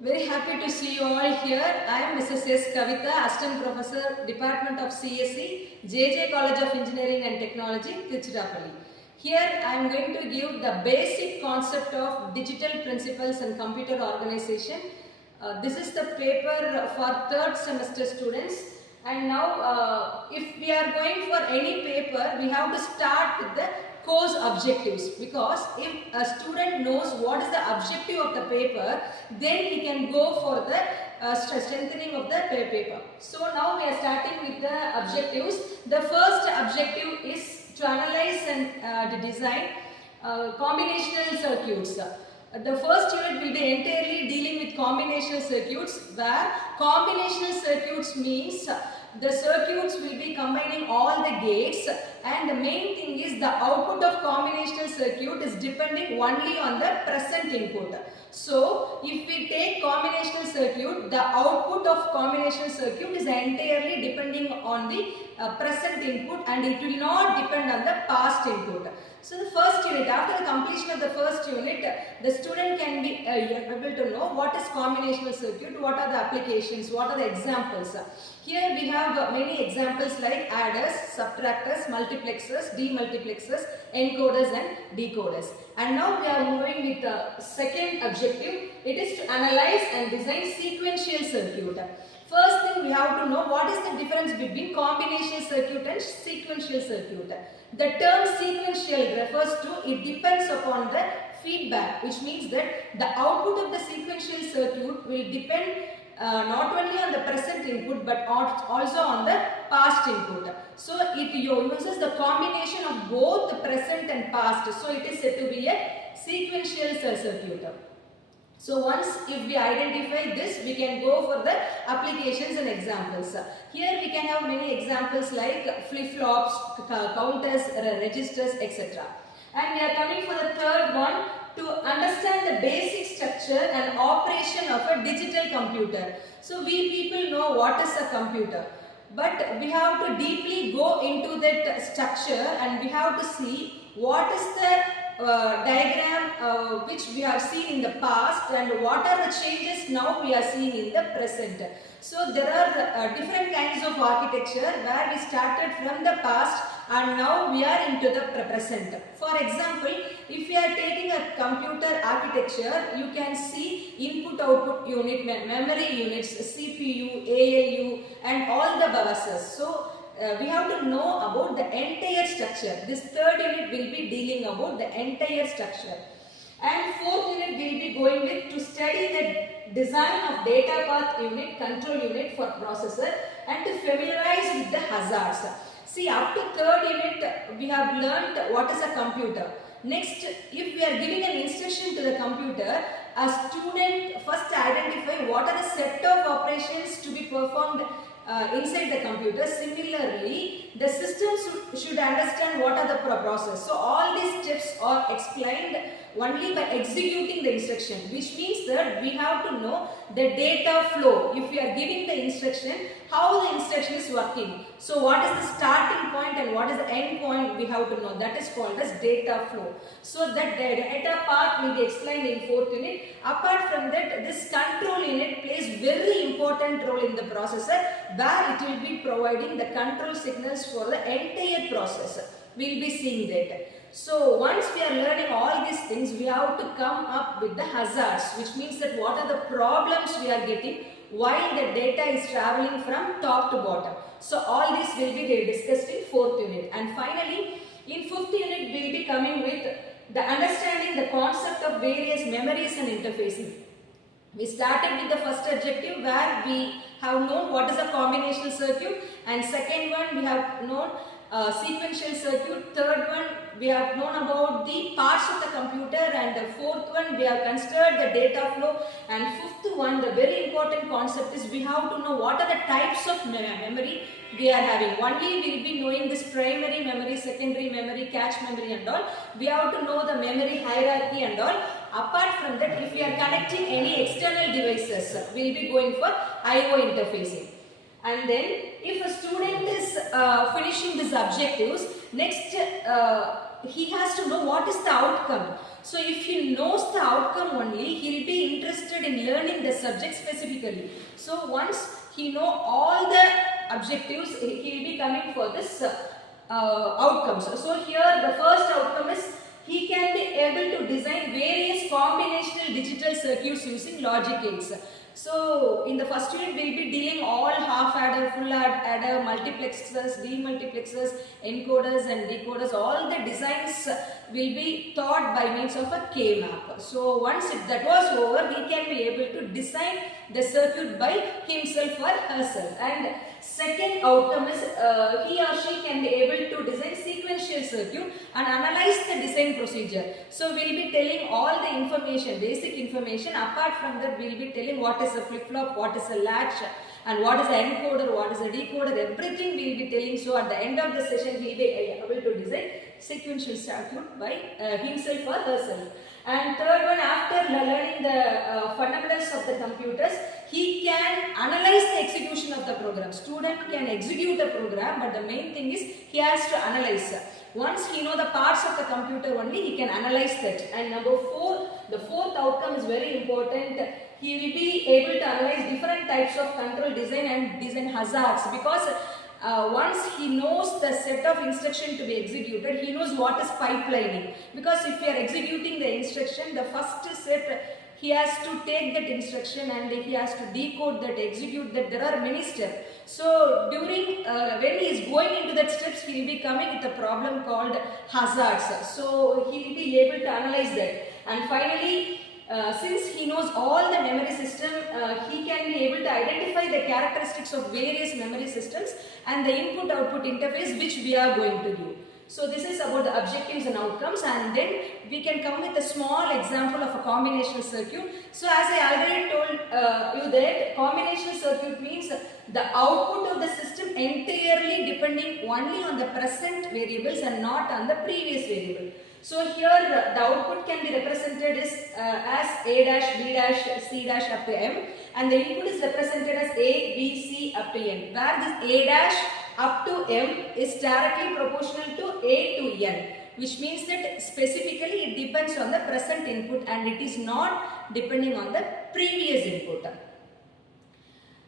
Very happy to see you all here. I am Mrs. Kavitha, Assistant Professor, Department of CSE, JJ College of Engineering and Technology, Tiruchirappalli. Here I am going to give the basic concept of digital principles and computer organization. This is the paper for third semester students. And now if we are going for any paper, we have to start with the course objectives, because if a student knows what is the objective of the paper, then he can go for the strengthening of the paper. So now we are starting with the objectives. The first objective is to analyze and design combinational circuits. The first unit will be entirely dealing with combinational circuits, where combinational circuits means the circuits will be combining all the gates, and the main thing is the output of combinational circuit is depending only on the present input. So if we take combinational circuit, the output of combinational circuit is entirely depending on the present input, and it will not depend on the past input. So the first unit, after the completion of the first unit, the student can be able to know what is combinational circuit, what are the applications, what are the examples. Here we have many examples like adders, subtractors, multiplexers, demultiplexers, encoders and decoders. And now we are moving with the second objective. It is to analyze and design sequential circuit. First thing, we have to know what is the difference between combinational circuit and sequential circuit. The term sequential refers to, it depends upon the feedback, which means that the output of the sequential circuit will depend not only on the present input but also on the past input. So it uses the combination of both the present and past. So it is said to be a sequential circuit. So once if we identify this, we can go for the applications and examples. Here we can have many examples like flip-flops, counters, registers, etc. And we are coming for the third one, to understand the basic structure and operation of a digital computer. So we people know what is a computer, but we have to deeply go into that structure, and we have to see what is the diagram which we have seen in the past, and what are the changes now we are seeing in the present. So there are different kinds of architecture where we started from the past and now we are into the present. For example, if we are taking a computer architecture, you can see input-output unit, memory units, CPU, ALU and all the buses. So we have to know about the entire structure. This third unit will be dealing about the entire structure. And fourth unit will be going with to study the design of data path unit, control unit for processor, and to familiarize with the hazards. See, up to third unit we have learnt what is a computer. Next, if we are giving an instruction to the computer, a student first identify what are the set of operations to be performed inside the computer. Similarly, the system should understand what are the process. So all these steps are explained only by executing the instruction, which means that we have to know the data flow. If we are giving the instruction, how the instruction is working. So what is the starting point and what is the end point, we have to know. That is called as data flow. So that the data part will be explained in fourth unit. Apart from that, this control unit plays very important role in the processor, where it will be providing the control signals for the entire processor. We will be seeing that. So once we are learning all these things, we have to come up with the hazards, which means that what are the problems we are getting while the data is traveling from top to bottom. So all this will be discussed in fourth unit. And finally, in fifth unit, we will be coming with the understanding the concept of various memories and interfacing. We started with the first objective, where we have known what is a combinational circuit, and second one we have known sequential circuit, third one we have known about the parts of the computer, and the fourth one we have considered the data flow, and fifth one, the very important concept is we have to know what are the types of memory we are having. Only we will be knowing this primary memory, secondary memory, cache memory and all. We have to know the memory hierarchy and all. Apart from that, if we are connecting any external devices, we will be going for I/O interfacing. And then if a student is finishing these objectives, next he has to know what is the outcome. So if he knows the outcome only, he will be interested in learning the subject specifically. So once he know all the objectives, he will be coming for this outcomes. So here the first outcome is he can be able to design various combinational digital circuits using logic gates. So in the first unit we will be dealing all half adder, full adder, multiplexers, demultiplexers, encoders and decoders. All the designs will be taught by means of a K-map. So once that was over, he can be able to design the circuit by himself or herself. And second outcome is he or she can be able to design sequential circuit and analyze the design procedure. So we will be telling all the information, basic information. Apart from that, we will be telling what is a flip-flop, what is a latch, and what is an encoder, what is a decoder, everything we will be telling. So at the end of the session, we will be able to design sequential circuit by himself or herself. And third one, after learning the fundamentals of the computers, he can analyze the execution of the program. Student can execute the program, but the main thing is he has to analyze. Once he know the parts of the computer only, he can analyze that. And number 4, the fourth outcome is very important. He will be able to analyze different types of control design and design hazards, because once he knows the set of instruction to be executed, he knows what is pipelining. Because if you are executing the instruction, the first step he has to take that instruction and he has to decode that, execute that. There are many steps. So during when he is going into that steps, he will be coming with a problem called hazards. So he will be able to analyze that. And finally, since he knows all the memory system, he can be able to identify the characteristics of various memory systems and the input-output interface which we are going to do. So this is about the objectives and outcomes, and then we can come with a small example of a combinational circuit. So as I already told you that combinational circuit means the output of the system entirely depending only on the present variables and not on the previous variable. So here the output can be represented as A dash, B dash, C dash up to M, and the input is represented as A, B, C up to N, where this A dash up to M is directly proportional to A to N, which means that specifically it depends on the present input and it is not depending on the previous input.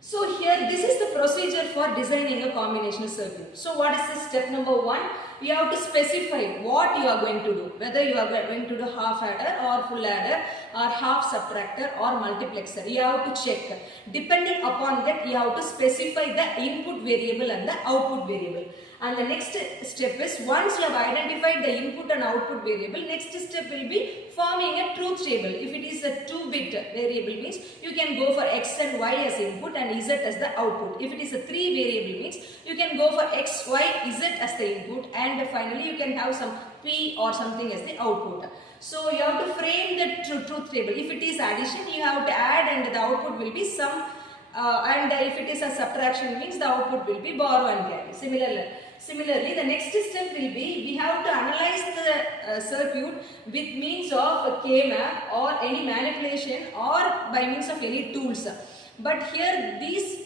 So here this is the procedure for designing a combinational circuit. So what is the step number 1? You have to specify what you are going to do, whether you are going to do half adder or full adder or half subtractor or multiplexer. You have to check. Depending upon that, you have to specify the input variable and the output variable. And the next step is, once you have identified the input and output variable, next step will be forming a truth table. If it is a 2-bit variable, means you can go for x and y as input and z as the output. If it is a 3 variable, means you can go for x, y, z as the input, and finally you can have some p or something as the output. So you have to frame the truth table. If it is addition, you have to add and the output will be sum, and if it is a subtraction, means the output will be borrow and carry. Similarly, the next step will be, we have to analyze the circuit with means of K-map or any manipulation or by means of any tools. But here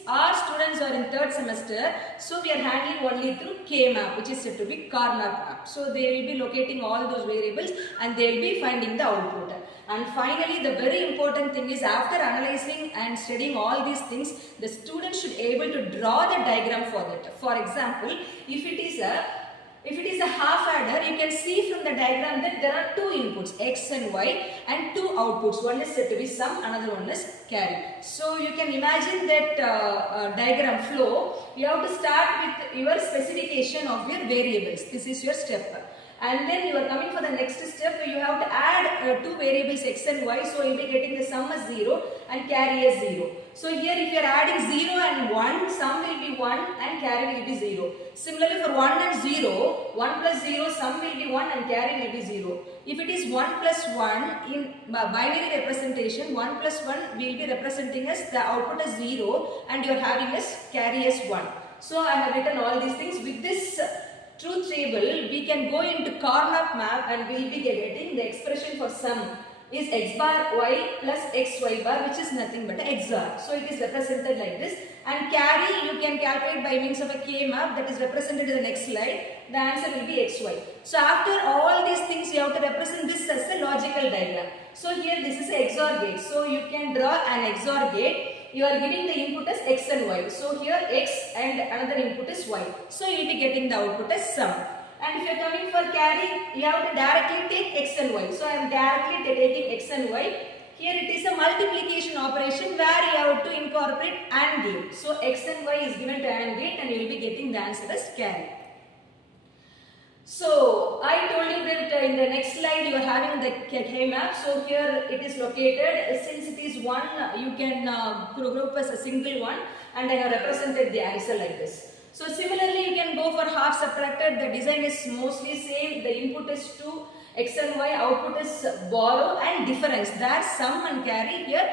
our students are in 3rd semester, so we are handling only through K-map, which is said to be Carnap map. So they will be locating all those variables and they will be finding the output. And finally, the very important thing is, after analyzing and studying all these things, the student should be able to draw the diagram for that. For example, if it is a half adder, you can see from the diagram that there are 2 inputs, x and y, and 2 outputs. One is said to be sum, another one is carry. So you can imagine that diagram flow. You have to start with your specification of your variables. This is your step. And then you are coming for the next step. You have to add 2 variables x and y. So you will be getting the sum as 0 and carry as 0. So here if you are adding 0 and 1, sum will be 1 and carry will be 0. Similarly for 1 and 0, 1 plus 0, sum will be 1 and carry will be 0. If it is 1 plus 1 in binary representation, 1 plus 1 will be representing as the output as 0 and you are having as carry as 1. So I have written all these things. With this truth table, we can go into Carnap map and we will be getting the expression for sum. is x bar y plus xy bar, which is nothing but a XOR. So it is represented like this. And carry you can calculate by means of a K map, that is represented in the next slide. The answer will be xy. So after all these things you have to represent this as a logical diagram. So here this is a XOR gate. So you can draw an XOR gate. You are giving the input as x and y. So here x and another input is y. So you will be getting the output as sum. And if you are coming for carry, you have to directly take x and y. So I am directly taking x and y. Here it is a multiplication operation where you have to incorporate AND gate. So x and y is given to AND gate and you will be getting the answer as carry. So I told you that in the next slide you are having the K map. So here it is located. Since it is one, you can group as a single one, and I have represented the answer like this. So similarly you can go for half subtracted. The design is mostly same. The input is 2, x and y, output is borrow and difference. There sum and carry, here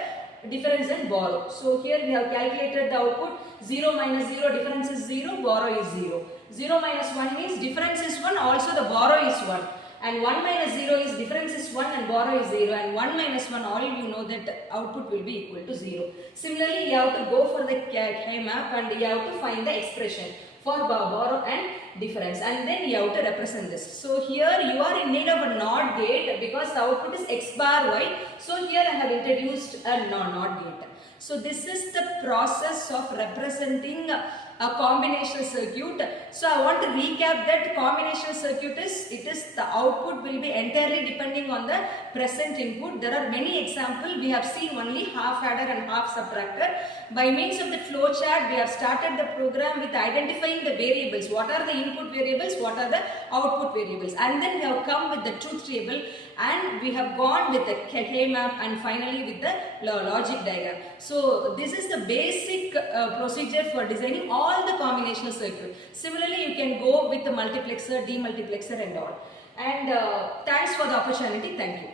difference and borrow. So here we have calculated the output. 0 minus 0, difference is 0, borrow is 0. 0 minus 1 means difference is 1, also the borrow is 1. And 1 minus 0 is difference is 1 and borrow is 0. And 1 minus 1, all you know that output will be equal to 0. Similarly, you have to go for the K map and you have to find the expression for borrow and difference, and then you have to represent this. So here you are in need of a NOT gate because the output is x bar y. So here I have introduced a NOT gate. So this is the process of representing a combinational circuit. So I want to recap that combinational circuit is, the output will be entirely depending on the present input. There are many examples. We have seen only half adder and half subtractor. By means of the flow chart, we have started the program with identifying the variables. What are the input variables? What are the output variables? And then we have come with the truth table, and we have gone with the K map, and finally with the logic diagram. So this is the basic procedure for designing all the combinational circuit. Similarly, you can go with the multiplexer, demultiplexer and all. And thanks for the opportunity. Thank you.